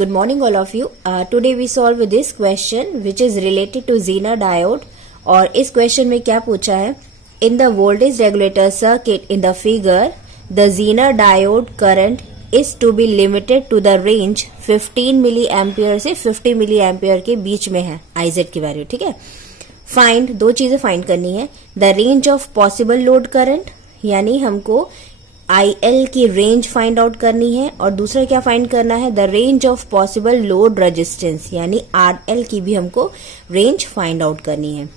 Good morning all of you. Today we solve this question which is related to Zener diode. और इस question में क्या पूछा है, in the voltage regulator circuit in the figure the Zener diode current is to be limited to the range 15 milli ampere से 50 milli ampere के बीच में है आईजेड की वैल्यू. ठीक है, फाइंड, दो चीजें फाइंड करनी है. The range of possible load current, यानी हमको IL की रेंज फाइंड आउट करनी है, और दूसरा क्या फाइंड करना है, the range of possible load resistance, यानी RL की भी हमको रेंज फाइंड आउट करनी है.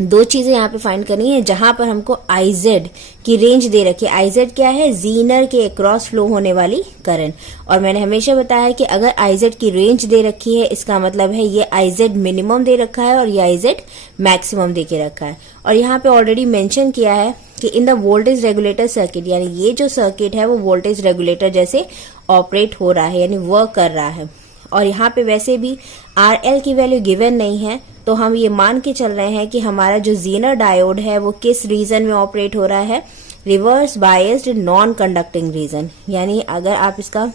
दो चीजें यहाँ पे फाइंड करनी है. जहां पर हमको IZ की रेंज दे रखी है, IZ क्या है, जीनर के अक्रॉस फ्लो होने वाली करंट. और मैंने हमेशा बताया है कि अगर IZ की रेंज दे रखी है, इसका मतलब है ये IZ मिनिमम दे रखा है और ये IZ मैक्सिमम दे के रखा है. और यहाँ पे ऑलरेडी मेंशन किया है कि इन द वोल्टेज रेगुलेटर सर्किट, यानी ये जो सर्किट है वो वोल्टेज रेगुलेटर जैसे ऑपरेट हो रहा है, यानी वर्क कर रहा है. और यहाँ पे वैसे भी RL की वैल्यू गिवन नहीं है, तो हम ये मान के चल रहे हैं कि हमारा जो Zener डायोड है वो किस रीजन में ऑपरेट हो रहा है, reverse biased non conducting region. यानी अगर आप इसका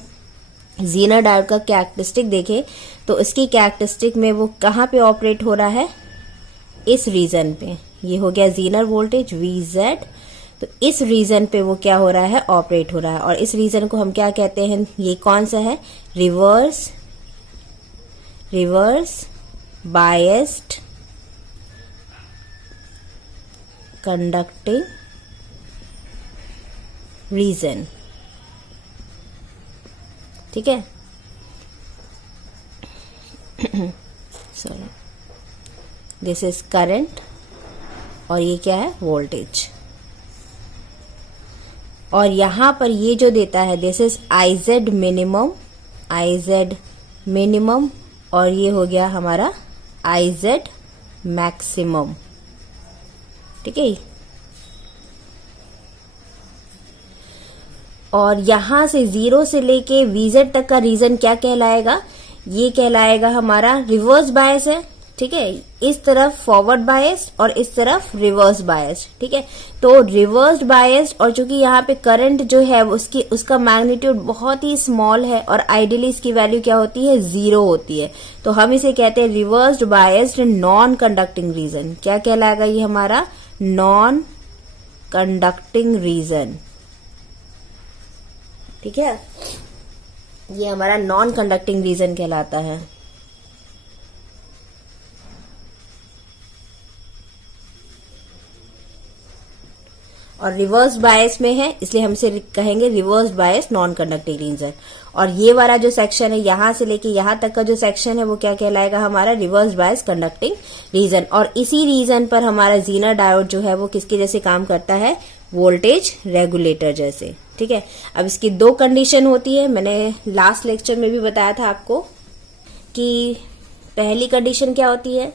Zener डायोड का कैरेक्टरिस्टिक देखें तो इसकी कैरेक्टरिस्टिक में वो कहाँ पे ऑपरेट हो रहा है, इस रीजन पे. ये हो गया Zener वोल्टेज VZ, तो इस रीजन पे वो क्या हो रहा है, ऑपरेट हो रहा है. और इस रीजन को हम क्या कहते हैं, ये कौन सा है, रिवर्स बायस्ड कंडक्टिंग रीजन. ठीक है, सॉरी, दिस इज करंट और ये क्या है, वोल्टेज. और यहां पर ये जो देता है, दिस इज IZ मिनिमम, और ये हो गया हमारा IZ मैक्सिमम. ठीक है, और यहां से 0 से लेके VZ तक का रीजन क्या कहलाएगा, ये कहलाएगा हमारा रिवर्स बायस है. ठीक है, इस तरफ फॉरवर्ड बायस और इस तरफ रिवर्स बायस. ठीक है, तो रिवर्स बायस, और चूंकि यहाँ पे करंट जो है उसका मैग्नीट्यूड बहुत ही स्मॉल है और आइडियली इसकी वैल्यू क्या होती है, 0 होती है, तो हम इसे कहते हैं reversed biased non conducting region. क्या कहलाएगा ये हमारा, नॉन कंडक्टिंग रीजन. ठीक है, ये हमारा नॉन कंडक्टिंग रीजन कहलाता है. और रिवर्स बायस में है, इसलिए हम इसे कहेंगे reverse bias non conducting region. और ये वाला जो सेक्शन है, यहां से लेके यहां तक का जो सेक्शन है वो क्या कहलाएगा, हमारा रिवर्स बायस कंडक्टिंग रीजन. और इसी रीजन पर हमारा Zener डायोड जो है वो किसके जैसे काम करता है, वोल्टेज रेगुलेटर जैसे. ठीक है, अब इसकी दो कंडीशन होती है. मैंने लास्ट लेक्चर में भी बताया था आपको कि पहली कंडीशन क्या होती है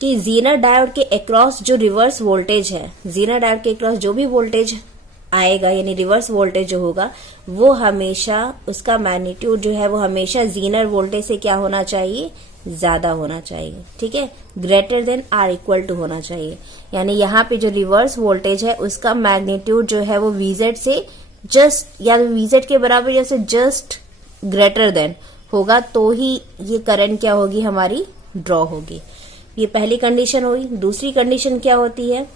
कि Zener डायोड के अक्रॉस जो रिवर्स वोल्टेज है, Zener डायोड के अक्रॉस जो भी वोल्टेज आएगा, यानी रिवर्स वोल्टेज जो होगा, वो हमेशा उसका मैग्नीट्यूड जो है वो हमेशा Zener वोल्टेज से क्या होना चाहिए, ज्यादा होना चाहिए. ठीक है, greater than or equal to होना चाहिए. यानी यहाँ पे जो रिवर्स वोल्टेज है उसका मैग्नीट्यूड जो है वो VZ से जस्ट, या VZ के बराबर या से जस्ट ग्रेटर देन होगा, तो ही ये करंट क्या होगी, हमारी ड्रॉ होगी. ये पहली कंडीशन हुई. दूसरी कंडीशन क्या होती है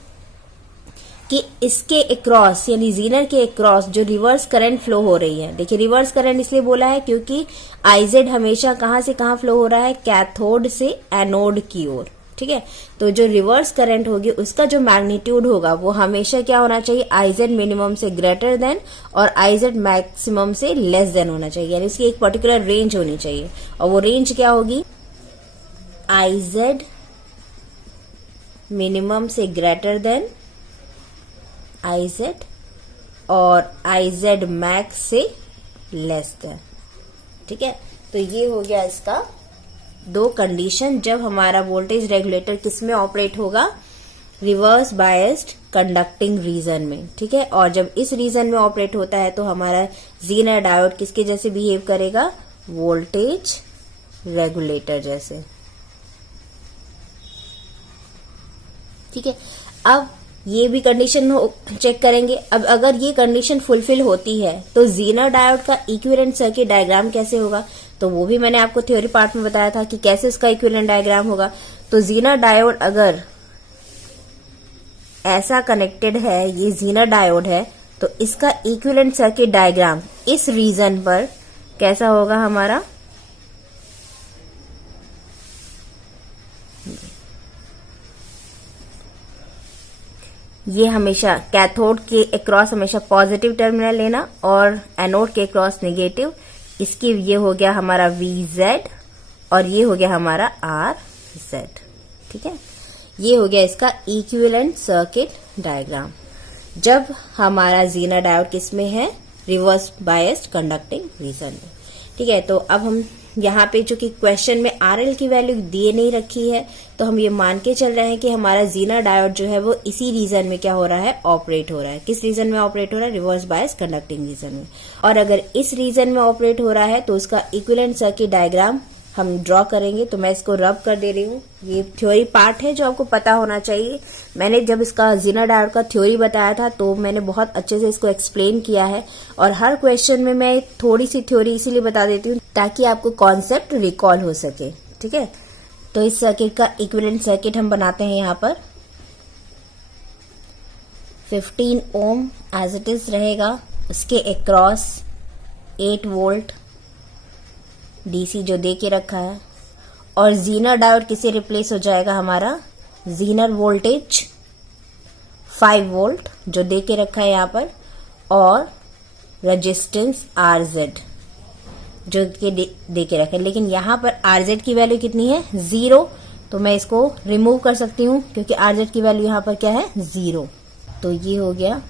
कि इसके अक्रॉस, यानी Zener के अक्रॉस जो रिवर्स करंट फ्लो हो रही है. देखिए, रिवर्स करंट इसलिए बोला है क्योंकि IZ हमेशा कहां से कहां फ्लो हो रहा है, कैथोड से एनोड की ओर. ठीक है, तो जो रिवर्स करंट होगी उसका जो मैग्नीट्यूड होगा वो हमेशा क्या होना चाहिए, IZ मिनिमम से ग्रेटर देन और IZ मैक्सिमम से लेस देन होना चाहिए. यानी इसकी एक पर्टिकुलर रेंज होनी चाहिए, और वो रेंज क्या होगी, IZ मिनिमम से ग्रेटर देन IZ और IZ मैक्स से लेस देन. ठीक है, तो ये हो गया इसका दो कंडीशन जब हमारा वोल्टेज रेगुलेटर किस में ऑपरेट होगा, रिवर्स बायस्ड कंडक्टिंग रीजन में. ठीक है, और जब इस रीजन में ऑपरेट होता है तो हमारा Zener डायोड किसके जैसे बिहेव करेगा, वोल्टेज रेगुलेटर जैसे. ठीक है, अब ये भी कंडीशन चेक करेंगे। अब अगर ये कंडीशन फुलफिल होती है तो जीनर डायोड का इक्विवेलेंट सर्किट डायग्राम कैसे होगा, तो वो भी मैंने आपको थ्योरी पार्ट में बताया था कि कैसे इसका इक्विवेलेंट डायग्राम होगा। तो जीनर डायोड अगर ऐसा कनेक्टेड है, ये जीनर डायोड है, तो इसका इक्विवेलेंट सर्किट डायग्राम इस रीजन पर कैसा होगा हमारा, ये हमेशा कैथोड के अक्रॉस हमेशा पॉजिटिव टर्मिनल लेना और एनोड के अक्रॉस नेगेटिव। इसकी ये हो गया हमारा VZ और ये हो गया हमारा RZ। ठीक है, ये हो गया इसका इक्विवेलेंट सर्किट डायग्राम जब हमारा जीनर डायोड किस में है, रिवर्स बायस्ड कंडक्टिंग रीजन में। ठीक है, तो अब हम यहाँ पे जो कि क्वेश्चन में RL की वैल्यू दिए नहीं रखी है, तो हम ये मान के चल रहे हैं कि हमारा जीनर डायोड जो है वो इसी रीजन में क्या हो रहा है, ऑपरेट हो रहा है। किस रीजन में ऑपरेट हो रहा है, रिवर्स बायस कंडक्टिंग रीजन में। और अगर इस रीजन में ऑपरेट हो रहा है तो उसका इक्विवेलेंट सर्किट डायग्राम हम ड्रॉ करेंगे। तो मैं इसको रब कर दे रही हूँ। ये थ्योरी पार्ट है जो आपको पता होना चाहिए। मैंने जब इसका जीनर डायोड का थ्योरी बताया था तो मैंने बहुत अच्छे से इसको एक्सप्लेन किया है, और हर क्वेश्चन में मैं थोड़ी सी थ्योरी इसीलिए बता देती हूँ ताकि आपको कॉन्सेप्ट रिकॉल हो सके। ठीक है, तो इस सर्किट का इक्विवेलेंट सर्किट हम बनाते हैं। यहाँ पर 15 ओम एज इट इज रहेगा, उसके अक्रॉस 8 वोल्ट डीसी जो दे के रखा है, और जीनर डायोड किसे रिप्लेस हो जाएगा, हमारा जीनर वोल्टेज 5 वोल्ट जो दे के रखा है यहाँ पर, और रेजिस्टेंस RZ जो के दे के रखा है। लेकिन यहाँ पर RZ की वैल्यू कितनी है, 0, तो मैं इसको रिमूव कर सकती हूँ क्योंकि RZ की वैल्यू यहाँ पर क्या है, 0। तो ये हो गया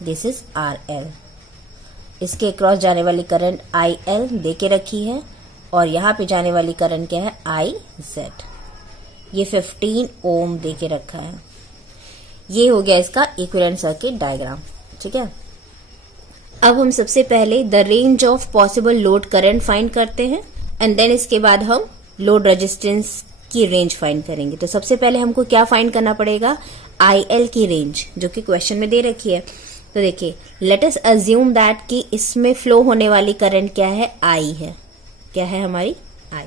दिस इज RL। इसके क्रॉस जाने वाली करंट IL दे के रखी है, और यहाँ पे जाने वाली करंट क्या है, IZ। ये 15 ओम दे के रखा है। ये हो गया इसका इक्विवेलेंट सर्किट डायग्राम। ठीक है, अब हम सबसे पहले the range of possible load current find करते हैं, एंड देन इसके बाद हम लोड रेजिस्टेंस की रेंज फाइंड करेंगे। तो सबसे पहले हमको क्या फाइंड करना पड़ेगा, IL की रेंज जो कि क्वेश्चन में दे रखी है। तो देखिए, लेट अस अज्यूम दैट कि इसमें फ्लो होने वाली करंट क्या है, I है। क्या है हमारी, I।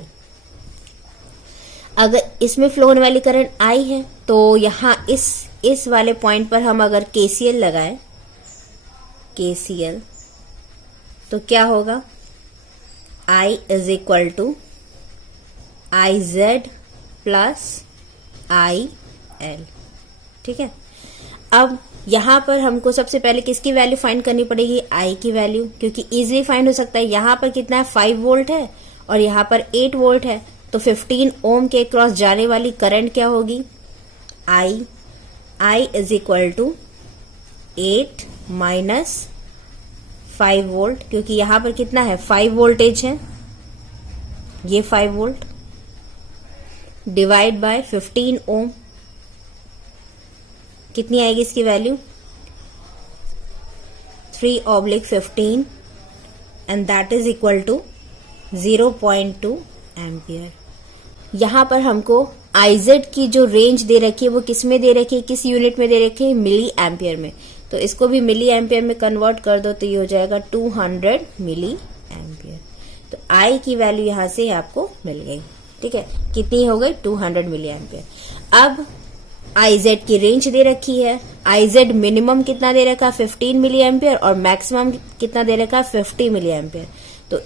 अगर इसमें फ्लो होने वाली करंट I है तो यहां इस वाले पॉइंट पर हम अगर KCL लगाएं, KCL, तो क्या होगा, I is equal to IZ plus IL। ठीक है, अब यहां पर हमको सबसे पहले किसकी वैल्यू फाइंड करनी पड़ेगी, I की वैल्यू, क्योंकि इजीली फाइंड हो सकता है। यहां पर कितना है, 5 वोल्ट है और यहां पर 8 वोल्ट है, तो 15 ओम के क्रॉस जाने वाली करंट क्या होगी, I is equal to 8 minus 5 volt, क्योंकि यहां पर कितना है, 5 वोल्टेज है, ये 5 वोल्ट डिवाइड बाय 15 ओम, कितनी आएगी इसकी value, 3/15, and that is equal to 0.2 ampere. यहां पर हमको IZ की जो रेंज दे रखी है वो किस में दे रखी है, किस यूनिट में दे रखी है, मिली एम्पियर में। तो इसको भी मिली एम्पियर में कन्वर्ट कर दो तो ये हो जाएगा 200 मिली एम्पियर। तो I की वैल्यू यहां से आपको मिल गई। ठीक है, कितनी हो गई, 200 मिली एम्पियर। अब IZ की रेंज दे रखी है, IZ मिनिमम कितना दे रखा है, 15 मिली एम्पियर, और मैक्सिमम कितना दे रखा है, 50 मिली एम्पियर। तो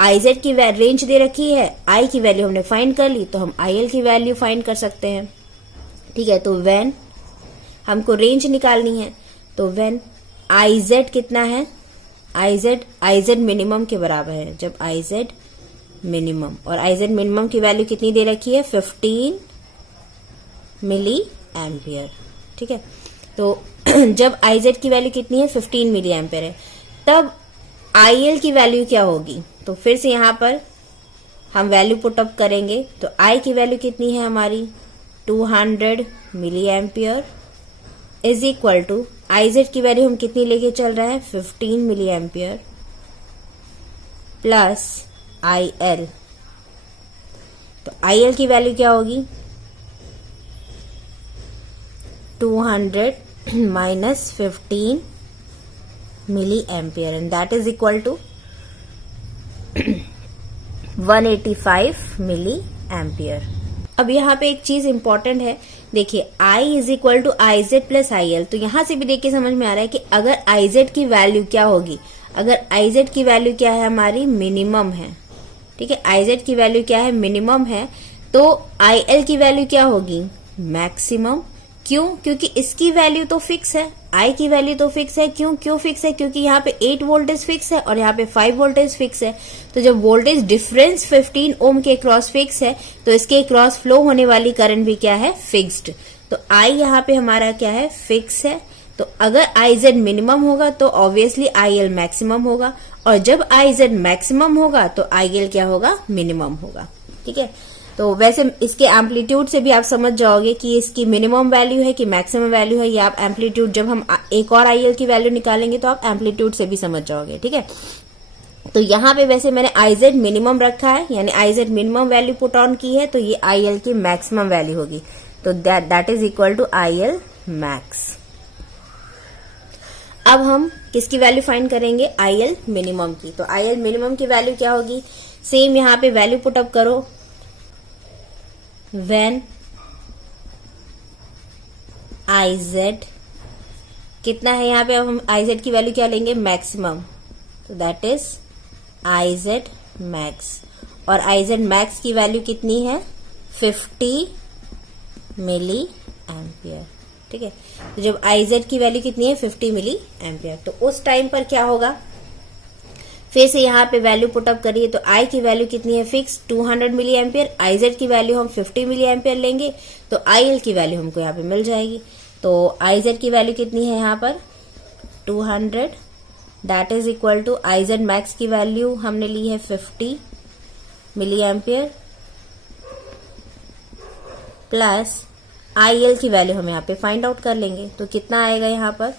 IZ की रेंज दे रखी है, I की वैल्यू हमने फाइंड कर ली, तो हम IL की वैल्यू फाइंड कर सकते हैं। ठीक है, तो व्हेन हमको रेंज निकालनी है, तो व्हेन IZ कितना है, IZ मिनिमम के बराबर है। जब IZ मिनिमम, और IZ मिनिमम की वैल्यू कितनी दे रखी है, 15 मिली एम्पियर। ठीक है, तो जब IZ की वैल्यू कितनी है, 15 मिली एम्पियर है, तब IL की वैल्यू क्या होगी, तो फिर से यहां पर हम वैल्यू पुट अप करेंगे। तो I की वैल्यू कितनी है हमारी, 200 milli ampere is equal to IZ की वैल्यू हम कितनी लेके चल रहे हैं, 15 मिली एम्पियर प्लस IL तो IL की वैल्यू क्या होगी 200 minus 15 milli ampere and that is equal to 185 milli ampere. अब यहाँ पे एक चीज इंपॉर्टेंट है, देखिए I is equal to IZ plus IL। तो यहां से भी देख के समझ में आ रहा है कि अगर IZ की वैल्यू क्या होगी, अगर IZ की वैल्यू क्या है हमारी मिनिमम है, ठीक है, IZ की वैल्यू क्या है मिनिमम है, तो IL की वैल्यू क्या होगी मैक्सिमम। क्यों? क्योंकि इसकी वैल्यू तो फिक्स है, I की वैल्यू तो फिक्स है। क्यों फिक्स है? क्योंकि यहाँ पे 8 वोल्टेज फिक्स है और यहाँ पे 5 वोल्टेज फिक्स है। तो जब वोल्टेज डिफरेंस 15 ओम के क्रॉस फिक्स है तो इसके क्रॉस फ्लो होने वाली करंट भी क्या है फिक्स्ड। तो I यहाँ पे हमारा क्या है फिक्स है। तो अगर IZ मिनिमम होगा तो ऑब्वियसली IL मैक्सिमम होगा, और जब IZ मैक्सिमम होगा तो IL क्या होगा मिनिमम होगा। ठीक है, तो वैसे इसके एम्पलीट्यूड से भी आप समझ जाओगे कि इसकी मिनिमम वैल्यू है कि मैक्सिमम वैल्यू है, या आप एम्पलीट्यूड जब हम एक और IL की वैल्यू निकालेंगे तो आप एम्पलीट्यूड से भी समझ जाओगे। ठीक है, तो यहाँ पे वैसे मैंने IZ मिनिमम रखा है, यानी IZ minimum value put on की है, तो ये IL की मैक्सिमम वैल्यू होगी। तो that is equal to IL max. अब हम किसकी वैल्यू फाइंड करेंगे IL मिनिमम की। तो IL मिनिमम की वैल्यू क्या होगी, सेम यहाँ पे वैल्यू पुट अप करो, when IZ कितना है यहाँ पे, अब हम IZ की वैल्यू क्या लेंगे मैक्सिमम, तो दैट इज IZ मैक्स। और IZ मैक्स की वैल्यू कितनी है 50 मिली एम्पियर। ठीक है, तो जब IZ की वैल्यू कितनी है 50 मिली एम्पियर, तो उस टाइम पर क्या होगा, फिर से यहाँ पे वैल्यू पुटअप करिए। तो I की वैल्यू कितनी है फिक्स 200 मिली एम्पियर, IZ की वैल्यू हम 50 मिली एम्पियर लेंगे, तो IL की वैल्यू हमको यहाँ पे मिल जाएगी। तो IZ की वैल्यू कितनी है यहाँ पर 200, that is equal to IZ max की वैल्यू हमने ली है 50 मिली एम्पियर प्लस IL की वैल्यू हम यहाँ पे फाइंड आउट कर लेंगे। तो कितना आएगा यहाँ पर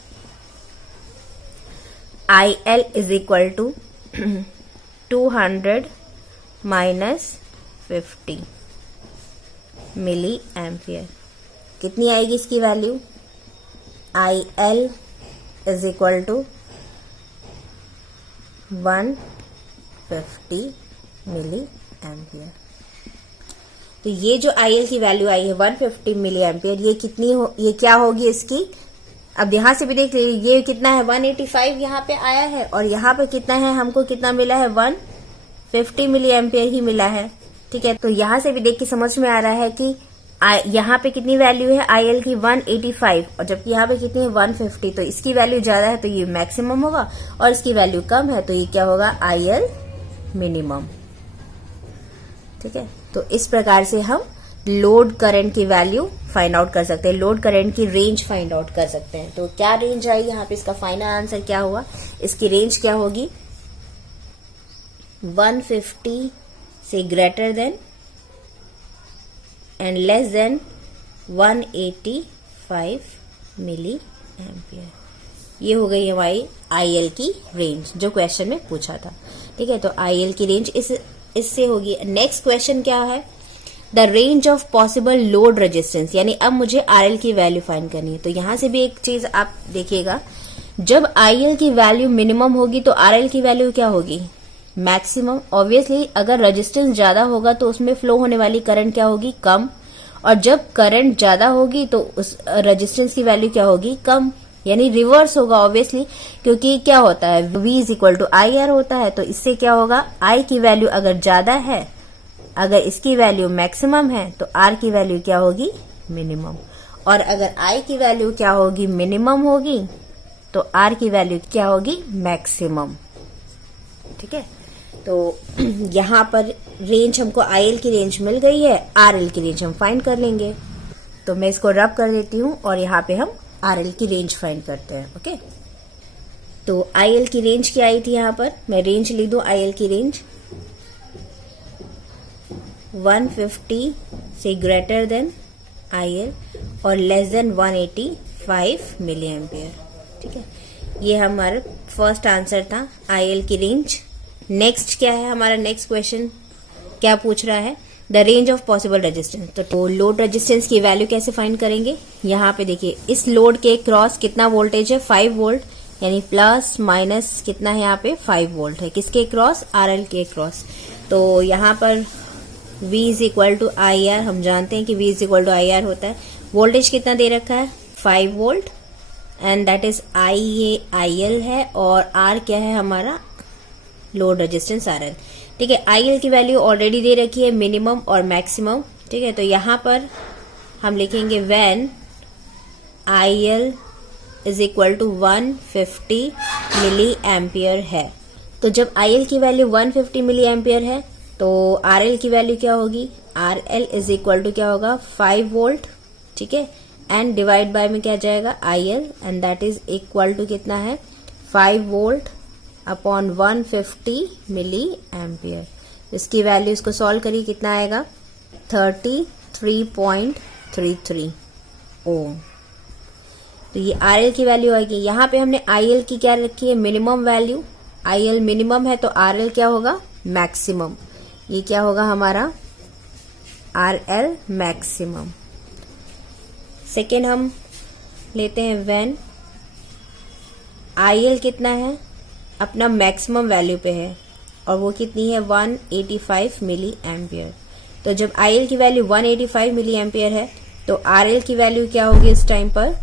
IL is equal to 200 minus 50 milli ampere. कितनी आएगी इसकी value IL is equal to 150 milli ampere. तो ये जो IL की वैल्यू आई है 150 मिली एम्पियर, ये कितनी हो, ये क्या होगी इसकी, अब यहां से भी देख लीजिए ये कितना है 185 यहाँ पे आया है, और यहाँ पे कितना है हमको कितना मिला है 150 मिली एम्पियर ही मिला है। ठीक है, तो यहां से भी देख के समझ में आ रहा है कि यहाँ पे कितनी वैल्यू है IL की 185, और जबकि यहाँ पे कितनी है 150, तो इसकी वैल्यू ज्यादा है तो ये मैक्सिमम होगा, और इसकी वैल्यू कम है तो ये क्या होगा IL मिनिमम। ठीक है, तो इस प्रकार से हम लोड करंट की वैल्यू फाइंड आउट कर सकते हैं, लोड करंट की रेंज फाइंड आउट कर सकते हैं। तो क्या रेंज आई यहाँ पे, इसका फाइनल आंसर क्या हुआ, इसकी रेंज क्या होगी 150 से greater than and less than 185 milli ampere. ये हो गई हमारी IL की रेंज जो क्वेश्चन में पूछा था। ठीक है, तो IL की रेंज इससे होगी। नेक्स्ट क्वेश्चन क्या है, the range of possible load resistance, यानी अब मुझे RL की वैल्यू फाइंड करनी है। तो यहां से भी एक चीज आप देखिएगा, जब IL की वैल्यू मिनिमम होगी तो RL की वैल्यू क्या होगी मैक्सिमम। ऑब्वियसली अगर रेजिस्टेंस ज्यादा होगा तो उसमें फ्लो होने वाली करंट क्या होगी कम, और जब करंट ज्यादा होगी तो उस रेजिस्टेंस की वैल्यू क्या होगी कम, यानी रिवर्स होगा ऑब्वियसली, क्योंकि क्या होता है V is equal to IR होता है। तो इससे क्या होगा I की वैल्यू अगर ज्यादा है, अगर इसकी वैल्यू मैक्सिमम है तो R की वैल्यू क्या होगी मिनिमम, और अगर I की वैल्यू क्या होगी मिनिमम होगी तो R की वैल्यू क्या होगी मैक्सिमम। ठीक है, तो यहां पर रेंज हमको IL की रेंज मिल गई है, RL की रेंज हम फाइंड कर लेंगे। तो मैं इसको रब कर देती हूं और यहाँ पे हम RL की रेंज फाइंड करते हैं। ओके, तो IL की रेंज क्या आई थी, यहाँ पर मैं रेंज लिख दूं, IL की रेंज 150 से ग्रेटर देन IL और लेस देन 185 मिली एम्पियर। ठीक है, ये हमारा फर्स्ट आंसर था IL की रेंज। नेक्स्ट क्या है हमारा, नेक्स्ट क्वेश्चन क्या पूछ रहा है, the range of possible resistance. तो लोड रेजिस्टेंस की वैल्यू कैसे फाइंड करेंगे, यहाँ पे देखिए इस लोड के क्रॉस कितना वोल्टेज है 5 वोल्ट, यानी प्लस माइनस कितना है यहाँ पे 5 वोल्ट है, किसके क्रॉस, आरएल के क्रॉस। तो यहाँ पर V is equal to I R, हम जानते हैं कि V is equal to I R होता है। वोल्टेज कितना दे रखा है 5 volt and that is I L है, और R क्या है हमारा लोड रेजिस्टेंस RL। ठीक है, IL की वैल्यू ऑलरेडी दे रखी है मिनिमम और मैक्सिमम। ठीक है, तो यहां पर हम लिखेंगे when IL is equal to 150 milli ampere है। तो जब IL की वैल्यू 150 मिली एम्पियर है तो RL की वैल्यू क्या होगी, RL इज इक्वल टू क्या होगा 5 वोल्ट। ठीक है, एंड डिवाइड बाय में क्या जाएगा IL, and that is equal to कितना है 5 वोल्ट अपॉन 150 मिली एम्पियर। इसकी वैल्यू इसको सॉल्व करिए, कितना आएगा 33.33 ओम। तो ये RL की वैल्यू आएगी। यहाँ पे हमने IL की क्या रखी है, मिनिमम वैल्यू। IL मिनिमम है तो RL क्या होगा, मैक्सिमम। ये क्या होगा हमारा RL मैक्सिमम। सेकेंड हम लेते हैं व्हेन IL कितना है, अपना मैक्सिमम वैल्यू पे है, और वो कितनी है 185 मिली एम्पियर। तो जब IL की वैल्यू 185 मिली एम्पियर है तो RL की वैल्यू क्या होगी इस टाइम पर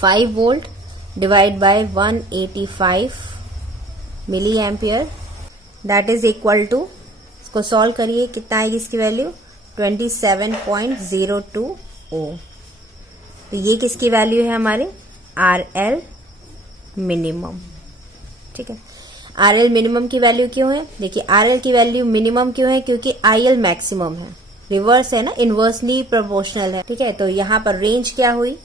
5 volt divide by 185 milli ampere, that is equal to, इसको सॉल्व करिए कितना आएगी इसकी वैल्यू 27.02 ओम। तो ये किसकी वैल्यू है हमारे RL मिनिमम। ठीक है, RL मिनिमम की वैल्यू क्यों है, देखिए RL की वैल्यू मिनिमम क्यों है, क्योंकि IL मैक्सिमम है, रिवर्स है ना, इनवर्सली प्रोपोर्शनल है। ठीक है, तो यहां पर रेंज क्या हुई,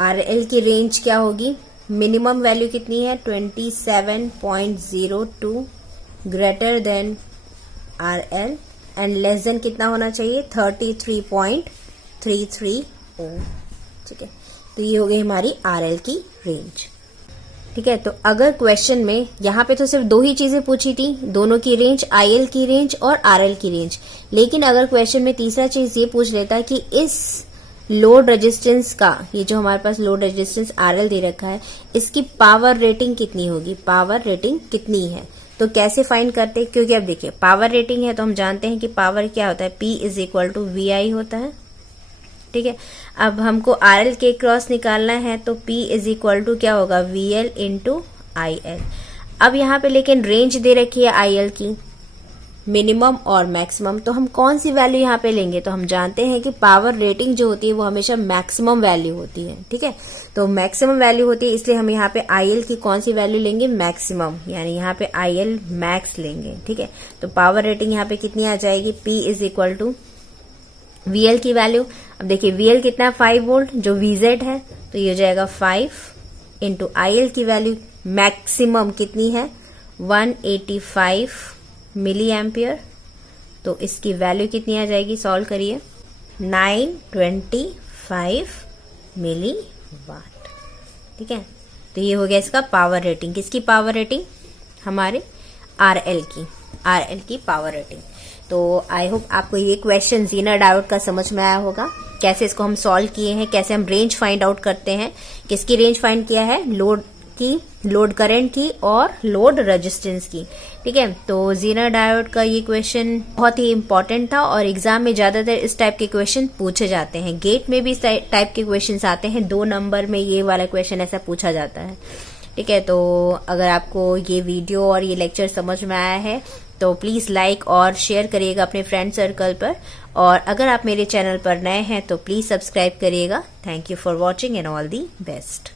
RL की रेंज क्या होगी, मिनिमम वैल्यू कितनी है 27.02 greater than RL and less then कितना होना चाहिए 33.33 ओम। ठीक है, तो ये हो गई हमारी RL की रेंज। ठीक है, तो अगर क्वेश्चन में यहाँ पे तो सिर्फ दो ही चीजें पूछी थी, दोनों की रेंज, IL की रेंज और RL की रेंज, लेकिन अगर क्वेश्चन में तीसरा चीज ये पूछ लेता कि इस लोड रेजिस्टेंस का, ये जो हमारे पास लोड रेजिस्टेंस RL दे रखा है, इसकी पावर रेटिंग कितनी होगी, पावर रेटिंग कितनी है, तो कैसे फाइंड करते हैं, क्योंकि अब देखिए पावर रेटिंग है तो हम जानते हैं कि पावर क्या होता है, P is equal to VI होता है। ठीक है, अब हमको RL के क्रॉस निकालना है तो P इज इक्वल टू क्या होगा VL इंटू IL। अब यहाँ पे लेकिन रेंज दे रखी है IL की मिनिमम और मैक्सिमम, तो हम कौन सी वैल्यू यहाँ पे लेंगे, तो हम जानते हैं कि पावर रेटिंग जो होती है वो हमेशा मैक्सिमम वैल्यू होती है। ठीक है, तो मैक्सिमम वैल्यू होती है, इसलिए हम यहाँ पे IL की कौन सी वैल्यू लेंगे, मैक्सिमम, यानी यहाँ पे IL मैक्स लेंगे। ठीक है, तो पावर रेटिंग यहाँ पे कितनी आ जाएगी, P is equal to VL की वैल्यू, अब देखिए VL कितना 5 वोल्ट जो VZ है, तो ये हो जाएगा 5 इंटू IL की वैल्यू मैक्सिमम कितनी है 185 मिली एम्पियर, तो इसकी वैल्यू कितनी आ जाएगी, सॉल्व करिए 925 मिली वाट। ठीक है, तो ये हो गया इसका पावर रेटिंग, किसकी पावर रेटिंग, हमारे RL की पावर रेटिंग। तो आई होप आपको ये क्वेश्चन ज़ीनर डायोड का समझ में आया होगा, कैसे इसको हम सॉल्व किए हैं, कैसे हम रेंज फाइंड आउट करते हैं, किसकी रेंज फाइंड किया है, लोड की, लोड करंट की और लोड रेजिस्टेंस की। ठीक है, तो ज़ीनर डायोड का ये क्वेश्चन बहुत ही इंपॉर्टेंट था और एग्जाम में ज्यादातर इस टाइप के क्वेश्चन पूछे जाते हैं, गेट में भी इस टाइप के क्वेश्चन आते हैं, 2 नंबर में ये वाला क्वेश्चन ऐसा पूछा जाता है। ठीक है, तो अगर आपको ये वीडियो और ये लेक्चर समझ में आया है तो प्लीज लाइक और शेयर करिएगा अपने फ्रेंड सर्कल पर, और अगर आप मेरे चैनल पर नए हैं तो प्लीज सब्सक्राइब करिएगा। Thank you for watching and all the best.